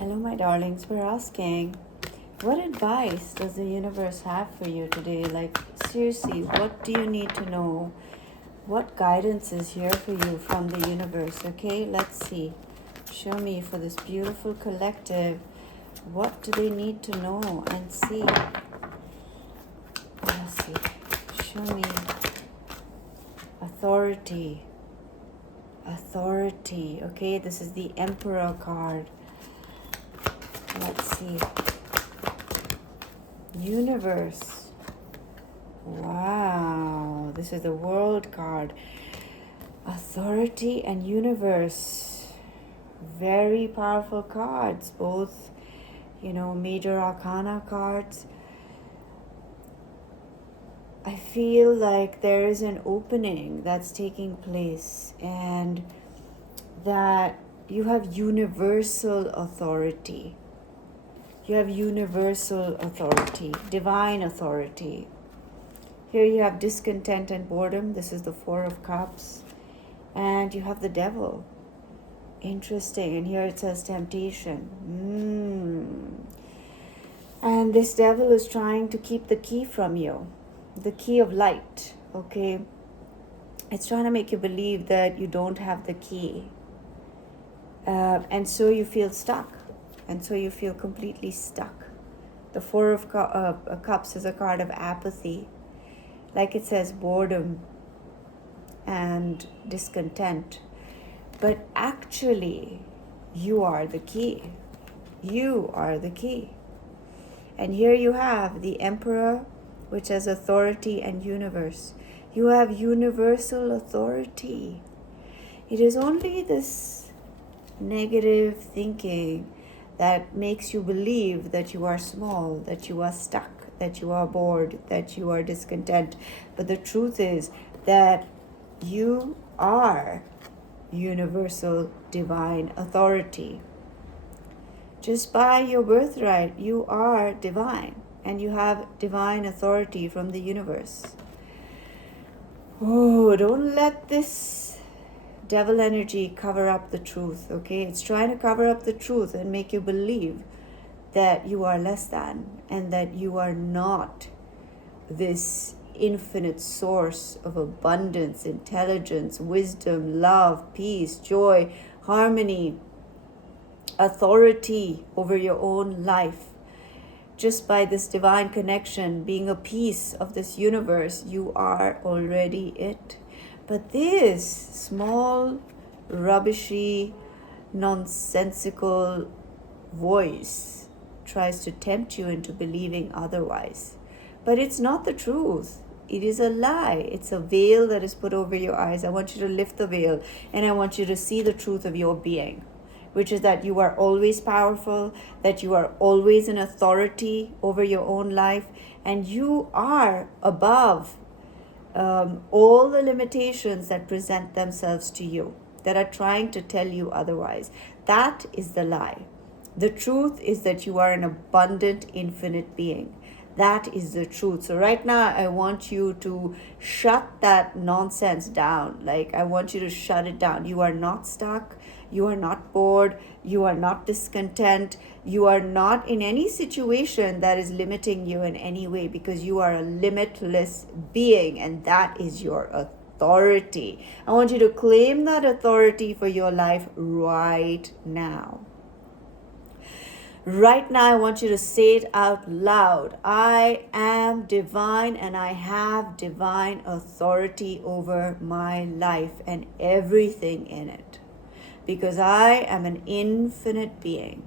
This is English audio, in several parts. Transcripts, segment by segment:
Hello, my darlings. We're asking, what advice does the universe have for you today? Like, seriously, what do you need to know? What guidance is here for you from the universe? Okay, let's see. Show me for this beautiful collective. What do they need to know and see? Let's see. Show me authority. Authority. Okay, this is the Emperor card. Let's see. Universe. Wow, this is the World card. Authority and universe. Very powerful cards. Both, major arcana cards. I feel like there is an opening that's taking place and that you have universal authority. You have universal authority, divine authority. Here you have discontent and boredom. This is the Four of Cups. And you have the Devil. Interesting. And here it says temptation. And this Devil is trying to keep the key from you. The key of light. Okay. It's trying to make you believe that you don't have the key. And so you feel stuck. And so you feel completely stuck. The Four of Cups is a card of apathy. Like it says, boredom and discontent. But actually, you are the key. You are the key. And here you have the Emperor, which has authority and universe. You have universal authority. It is only this negative thinking that makes you believe that you are small, that you are stuck, that you are bored, that you are discontent. But the truth is that you are universal divine authority. Just by your birthright, you are divine and you have divine authority from the universe. Oh, don't let this devil energy cover up the truth, okay? It's trying to cover up the truth and make you believe that you are less than and that you are not this infinite source of abundance, intelligence, wisdom, love, peace, joy, harmony, authority over your own life. Just by this divine connection, being a piece of this universe, you are already it. But this small, rubbishy, nonsensical voice tries to tempt you into believing otherwise. But it's not the truth. It is a lie. It's a veil that is put over your eyes. I want you to lift the veil and I want you to see the truth of your being, which is that you are always powerful, that you are always an authority over your own life, and you are above all the limitations that present themselves to you, that are trying to tell you otherwise. That is the lie. The truth is that you are an abundant, infinite being. That is the truth. So right now, I want you to shut that nonsense down. Like, I want you to shut it down. You are not stuck. You are not bored. You are not discontent. You are not in any situation that is limiting you in any way, because you are a limitless being and that is your authority. I want you to claim that authority for your life right now. Right now, I want you to say it out loud. I am divine and I have divine authority over my life and everything in it. Because I am an infinite being,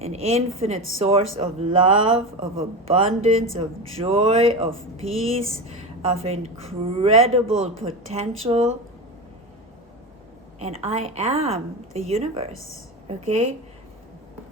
an infinite source of love, of abundance, of joy, of peace, of incredible potential. And I am the universe, okay?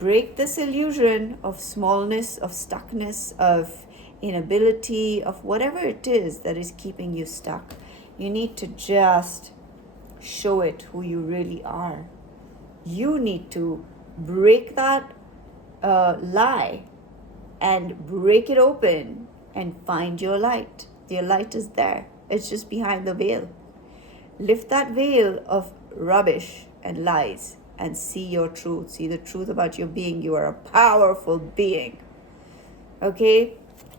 Break this illusion of smallness, of stuckness, of inability, of whatever it is that is keeping you stuck. You need to just show it who you really are. You need to break that lie and break it open and find your light. Your light is there. It's just behind the veil. Lift that veil of rubbish and lies and see your truth. See the truth about your being. You are a powerful being. Okay,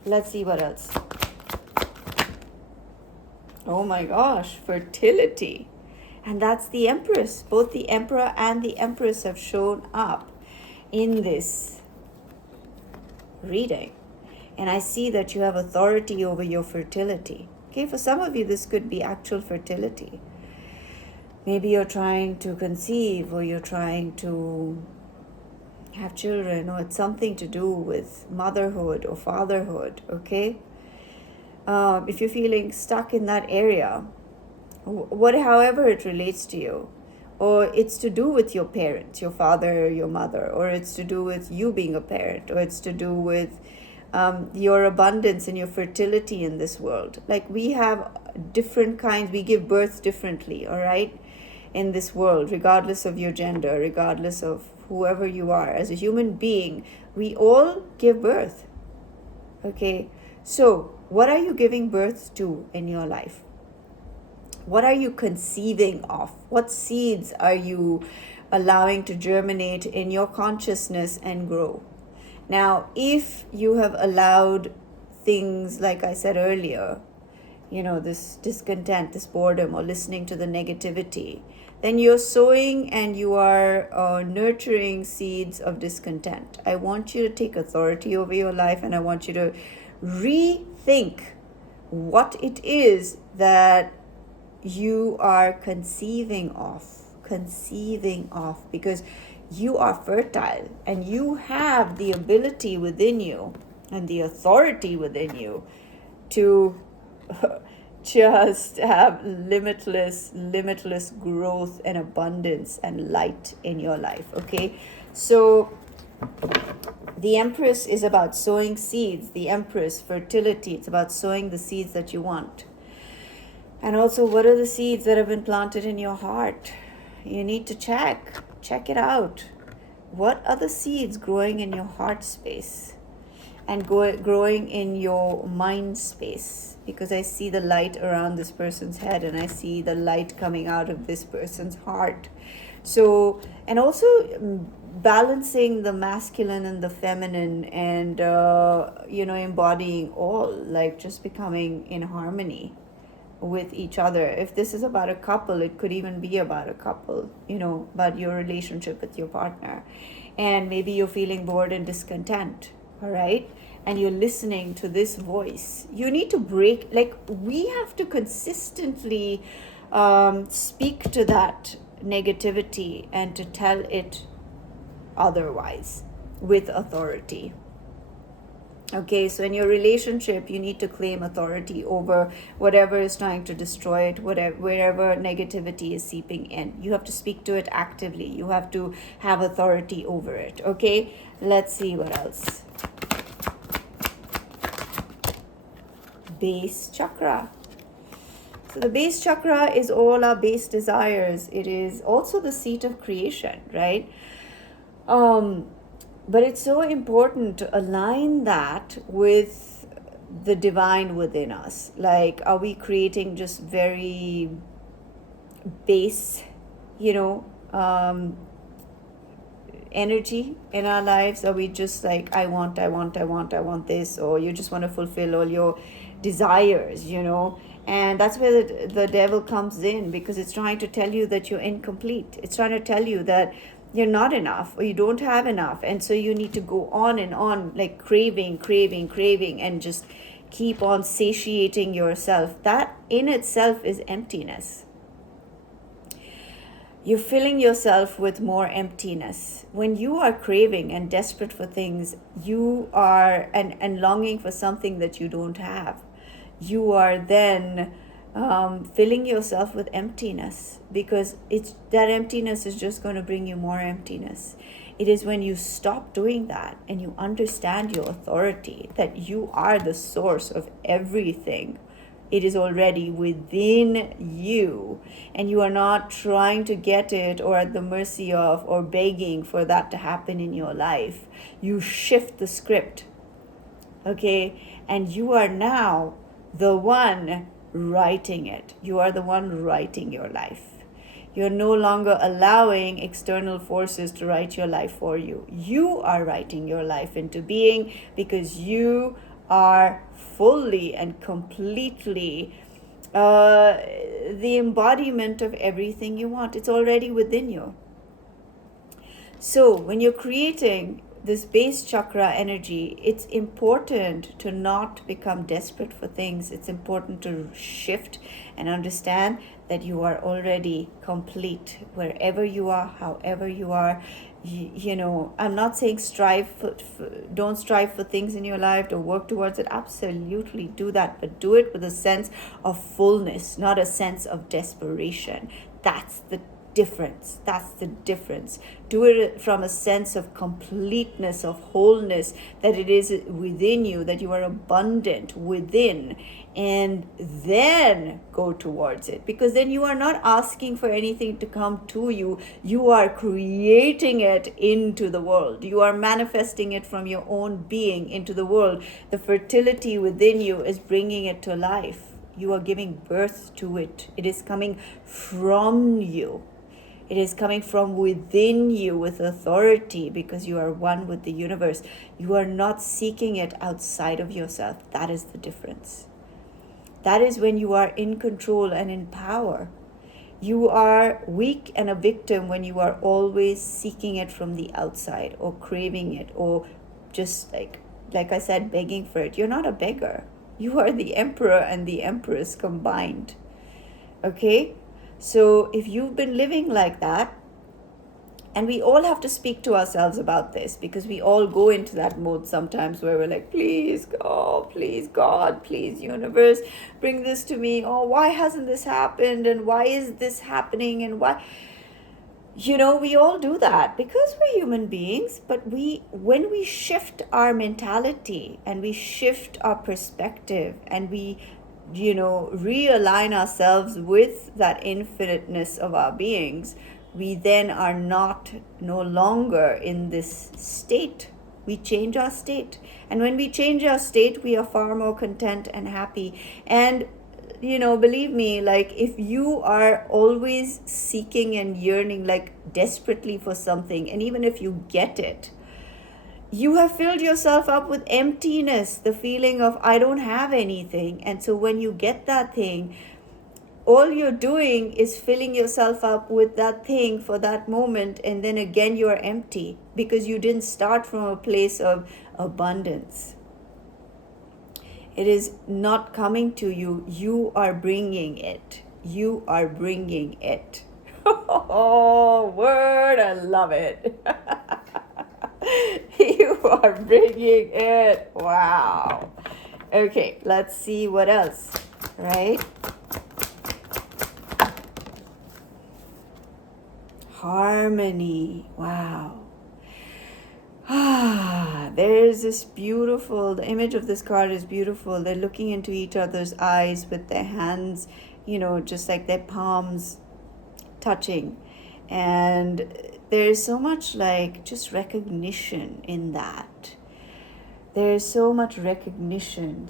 let's see what else. Oh my gosh, fertility. And that's the Empress. Both the Emperor and the Empress have shown up in this reading. And I see that you have authority over your fertility. Okay, for some of you, this could be actual fertility. Maybe you're trying to conceive, or you're trying to have children, or it's something to do with motherhood or fatherhood, okay? If you're feeling stuck in that area, however it relates to you, or it's to do with your parents, your father, your mother, or it's to do with you being a parent, or it's to do with your abundance and your fertility in this world. Like, we have different kinds, we give birth differently, all right, in this world, regardless of your gender, regardless of whoever you are. As a human being, we all give birth. Okay, so what are you giving birth to in your life? What are you conceiving of? What seeds are you allowing to germinate in your consciousness and grow? Now, if you have allowed things, like I said earlier, this discontent, this boredom, or listening to the negativity, then you're sowing and you are nurturing seeds of discontent. I want you to take authority over your life, and I want you to rethink what it is that you are conceiving of, because you are fertile and you have the ability within you and the authority within you to just have limitless growth and abundance and light in your life. Okay, so the Empress is about sowing seeds. The Empress, fertility, it's about sowing the seeds that you want. And also, what are the seeds that have been planted in your heart? You need to check it out. What are the seeds growing in your heart space and growing in your mind space? Because I see the light around this person's head, and I see the light coming out of this person's heart. So, and also balancing the masculine and the feminine, and embodying all, like just becoming in harmony with each other. If this is about a couple, it could even be about a couple, about your relationship with your partner. And maybe you're feeling bored and discontent, all right? And you're listening to this voice. You need to break, we have to consistently speak to that negativity and to tell it otherwise with authority. Okay, so in your relationship, you need to claim authority over whatever is trying to destroy it, wherever negativity is seeping in. You have to speak to it actively. You have to have authority over it. Okay, let's see what else. Base chakra. So the base chakra is all our base desires. It is also the seat of creation, right? But it's so important to align that with the divine within us. Like, are we creating just very base, energy in our lives? Are we just like, I want this, or you just want to fulfill all your desires, And that's where the devil comes in, because it's trying to tell you that you're incomplete. It's trying to tell you that you're not enough, or you don't have enough, and so you need to go on and on, like craving, and just keep on satiating yourself. That in itself is emptiness. You're filling yourself with more emptiness. When you are craving and desperate for things, you are and longing for something that you don't have, you are then filling yourself with emptiness, because that emptiness is just going to bring you more emptiness. It is when you stop doing that and you understand your authority, that you are the source of everything. It is already within you, and you are not trying to get it or at the mercy of or begging for that to happen in your life. You shift the script, okay? And you are now the one writing it. You are the one writing your life. You're no longer allowing external forces to write your life for you. You are writing your life into being because you are fully and completely the embodiment of everything you want. It's already within you. So when you're creating this base chakra energy, it's important to not become desperate for things. It's important to shift and understand that you are already complete wherever you are, however you are. I'm not saying don't strive for things in your life, don't work towards it. Absolutely do that, but do it with a sense of fullness, not a sense of desperation. That's the difference. That's the difference. Do it from a sense of completeness, of wholeness, that it is within you, that you are abundant within, and then go towards it. Because then you are not asking for anything to come to you. You are creating it into the world. You are manifesting it from your own being into the world. The fertility within you is bringing it to life. You are giving birth to it. It is coming from you. It is coming from within you with authority because you are one with the universe. You are not seeking it outside of yourself. That is the difference. That is when you are in control and in power. You are weak and a victim when you are always seeking it from the outside or craving it or just like I said, begging for it. You're not a beggar. You are the emperor and the empress combined. Okay? So if you've been living like that, and we all have to speak to ourselves about this because we all go into that mode sometimes where we're like, please God, please universe, bring this to me. Oh, why hasn't this happened? And why is this happening? And why? We all do that because we're human beings. But when we shift our mentality and we shift our perspective and we realign ourselves with that infiniteness of our beings, we then are no longer in this state. We change our state. And when we change our state, we are far more content and happy. And believe me, like if you are always seeking and yearning like desperately for something, and even if you get it, you have filled yourself up with emptiness, the feeling of I don't have anything. And so when you get that thing, all you're doing is filling yourself up with that thing for that moment, and then again you are empty because you didn't start from a place of abundance. It is not coming to you. You are bringing it. You are bringing it. Oh, word, I love it. You are bringing it. Wow. Okay, let's see what else, right? Harmony. Wow. There's this beautiful, the image of this card is beautiful. They're looking into each other's eyes with their hands, just like their palms touching. And there's so much like just recognition in that. There's so much recognition,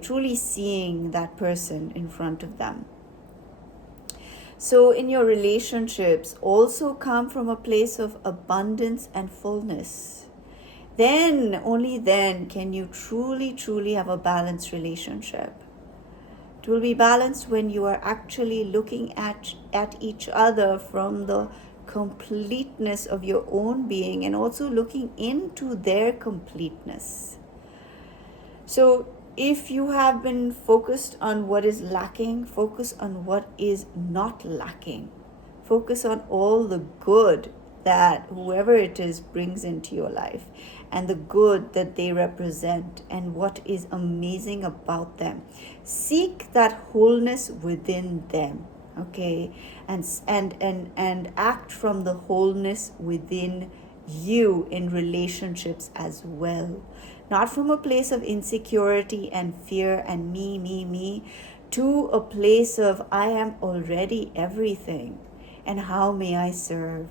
truly seeing that person in front of them. So in your relationships, also come from a place of abundance and fullness. Then, only then, can you truly have a balanced relationship. It will be balanced when you are actually looking at each other from the completeness of your own being and also looking into their completeness. So if you have been focused on what is lacking, focus on what is not lacking. Focus on all the good that whoever it is brings into your life and the good that they represent and what is amazing about them. Seek that wholeness within them, okay? And act from the wholeness within you in relationships as well. Not from a place of insecurity and fear and me, to a place of I am already everything. And how may I serve?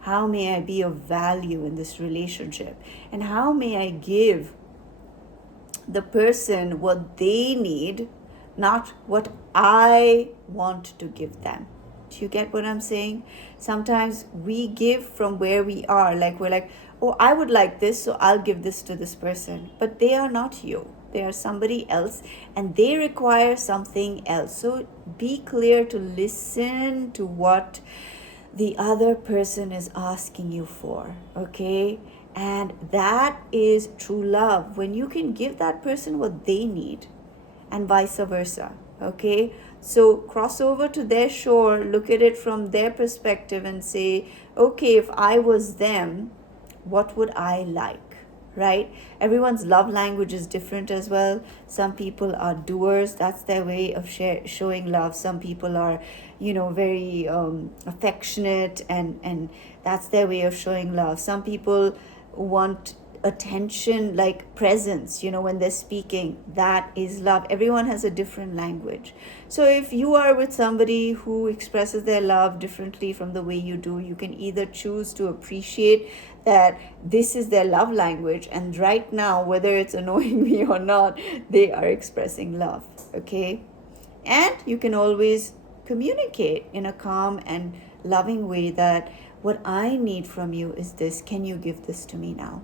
How may I be of value in this relationship? And how may I give the person what they need, not what I want to give them? Do you get what I'm saying? Sometimes we give from where we are. Like we're like, oh, I would like this, so I'll give this to this person. But they are not you. They are somebody else and they require something else. So be clear to listen to what the other person is asking you for, okay? And that is true love, when you can give that person what they need and vice versa, okay? So cross over to their shore, look at it from their perspective and say, okay, if I was them, what would I like? Right? Everyone's love language is different as well. Some people are doers, that's their way of showing love. Some people are, very affectionate, and that's their way of showing love. Some people want attention, like presence, when they're speaking. That is love. Everyone has a different language. So if you are with somebody who expresses their love differently from the way you do, you can either choose to appreciate that this is their love language, and right now, whether it's annoying me or not, they are expressing love, okay? And you can always communicate in a calm and loving way that what I need from you is this. Can you give this to me now?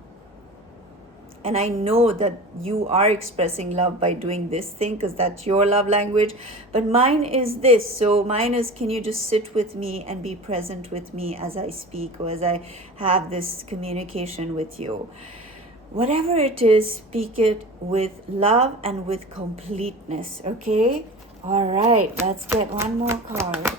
And I know that you are expressing love by doing this thing because that's your love language. But mine is this. So mine is, can you just sit with me and be present with me as I speak or as I have this communication with you? Whatever it is, speak it with love and with completeness, okay? All right, let's get one more card.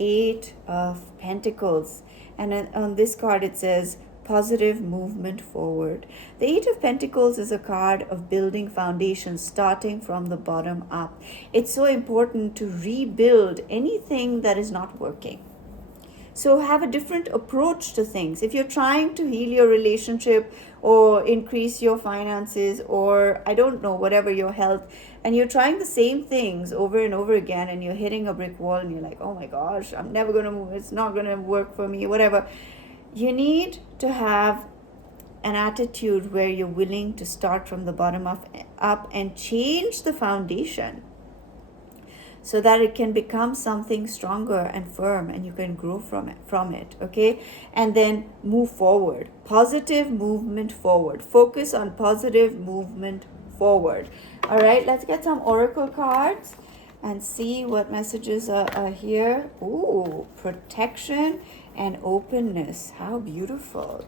8 of Pentacles. And on this card it says, positive movement forward. The 8 of Pentacles is a card of building foundations, starting from the bottom up. It's so important to rebuild anything that is not working. So have a different approach to things. If you're trying to heal your relationship or increase your finances or I don't know, whatever, your health, and you're trying the same things over and over again and you're hitting a brick wall and you're like, oh my gosh, I'm never going to move. It's not going to work for me, whatever. You need to have an attitude where you're willing to start from the bottom up and change the foundation so that it can become something stronger and firm and you can grow from it, okay? And then move forward. Positive movement forward. Focus on positive movement forward. All right, let's get some oracle cards and see what messages are here. Ooh, protection and openness. How beautiful.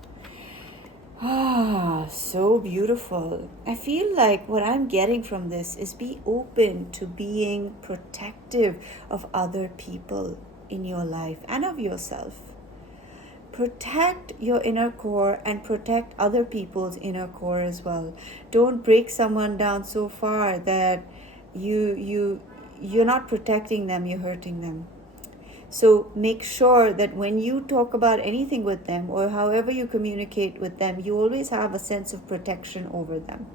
Ah, so beautiful. I feel like what I'm getting from this is be open to being protective of other people in your life and of yourself. Protect your inner core and protect other people's inner core as well. Don't break someone down so far that you're not protecting them, you're hurting them. So make sure that when you talk about anything with them or however you communicate with them, you always have a sense of protection over them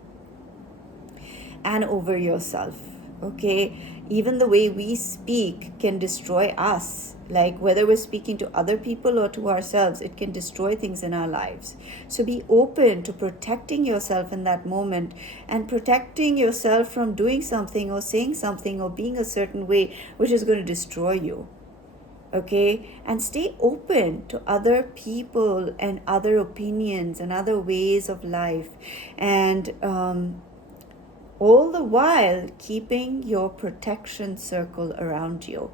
and over yourself, okay? Even the way we speak can destroy us. Like whether we're speaking to other people or to ourselves, it can destroy things in our lives. So be open to protecting yourself in that moment and protecting yourself from doing something or saying something or being a certain way which is going to destroy you. Okay, and stay open to other people and other opinions and other ways of life, and all the while keeping your protection circle around you.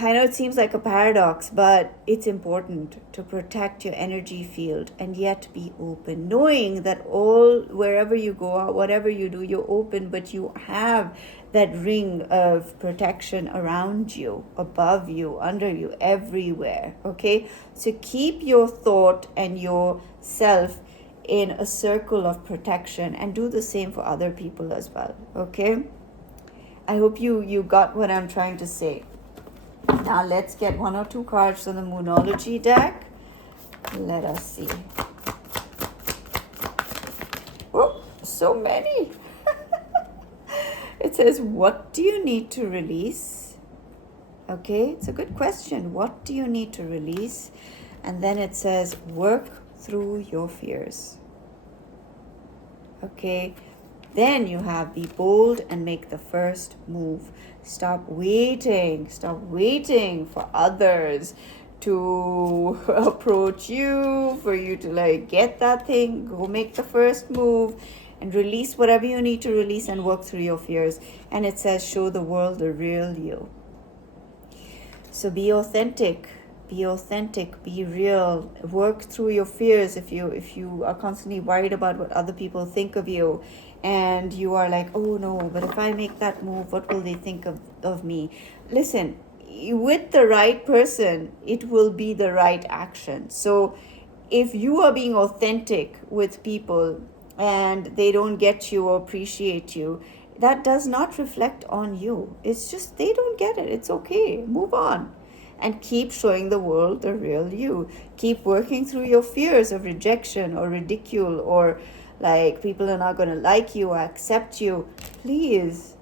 I know it seems like a paradox, but it's important to protect your energy field and yet be open, knowing that wherever you go, whatever you do, you're open, but you have that ring of protection around you, above you, under you, everywhere, okay? So keep your thought and yourself in a circle of protection and do the same for other people as well, okay? I hope you got what I'm trying to say. Now let's get 1 or 2 cards from the Moonology deck. Let us see. Oh, so many. It says, what do you need to release? Okay, it's a good question. What do you need to release? And then it says, work through your fears. Okay, Then you have be bold and make the first move. Stop waiting for others to approach you, for you to like get that thing. Go make the first move and release whatever you need to release and work through your fears. And it says, show the world the real you. So be authentic, be real, work through your fears. If you are constantly worried about what other people think of you, and you are like, oh no, but if I make that move, what will they think of me? Listen, with the right person, it will be the right action. So if you are being authentic with people and they don't get you or appreciate you, that does not reflect on you. It's just they don't get it. It's okay. Move on. And keep showing the world the real you. Keep working through your fears of rejection or ridicule, or like people are not going to like you or accept you. Please.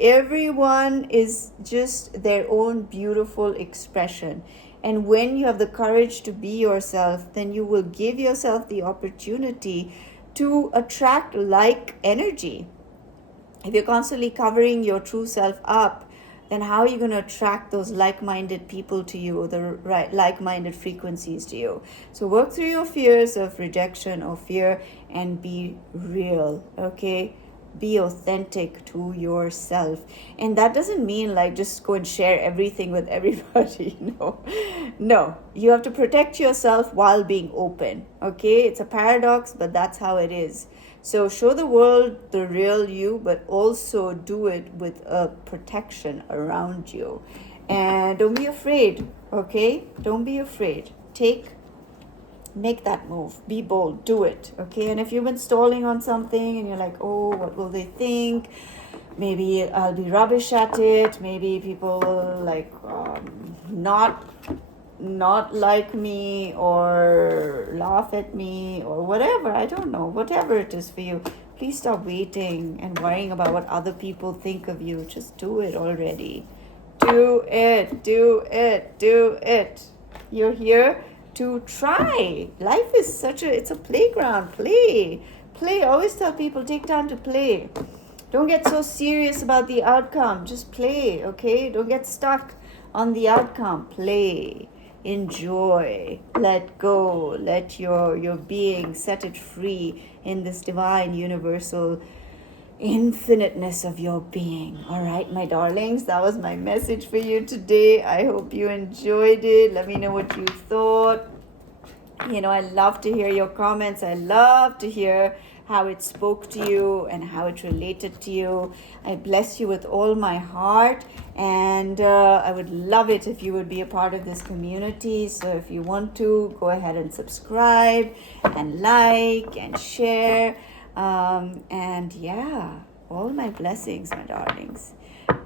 Everyone is just their own beautiful expression. And when you have the courage to be yourself, then you will give yourself the opportunity to attract like energy. If you're constantly covering your true self up, then how are you going to attract those like-minded people to you, or the right like-minded frequencies to you? So work through your fears of rejection or fear and be real, okay? Be authentic to yourself. And that doesn't mean like just go and share everything with everybody. No, you have to protect yourself while being open, okay? It's a paradox, but that's how it is. So show the world the real you, but also do it with a protection around you. And don't be afraid, okay? Don't be afraid. Make that move. Be bold. Do it, okay? And if you've been stalling on something and you're like, oh, what will they think? Maybe I'll be rubbish at it. Maybe people will like not like me or laugh at me or whatever. I don't know. Whatever it is for you, please stop waiting and worrying about what other people think of you. Just do it already. Do it. You're here to try. Life is it's a playground. Play. I always tell people, take time to play. Don't get so serious about the outcome. Just play, okay? Don't get stuck on the outcome. Play. Enjoy. Let go. Let your being set it free in this divine universal infiniteness of your being. All right, my darlings, that was my message for you today. I hope you enjoyed it. Let me know what you thought. I love to hear your comments. I love to hear how it spoke to you and how it related to you. I bless you with all my heart, and I would love it if you would be a part of this community. So if you want to, go ahead and subscribe and like and share. And yeah, all my blessings, my darlings.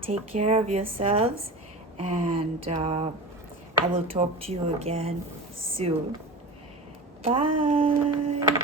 Take care of yourselves, and I will talk to you again soon. Bye.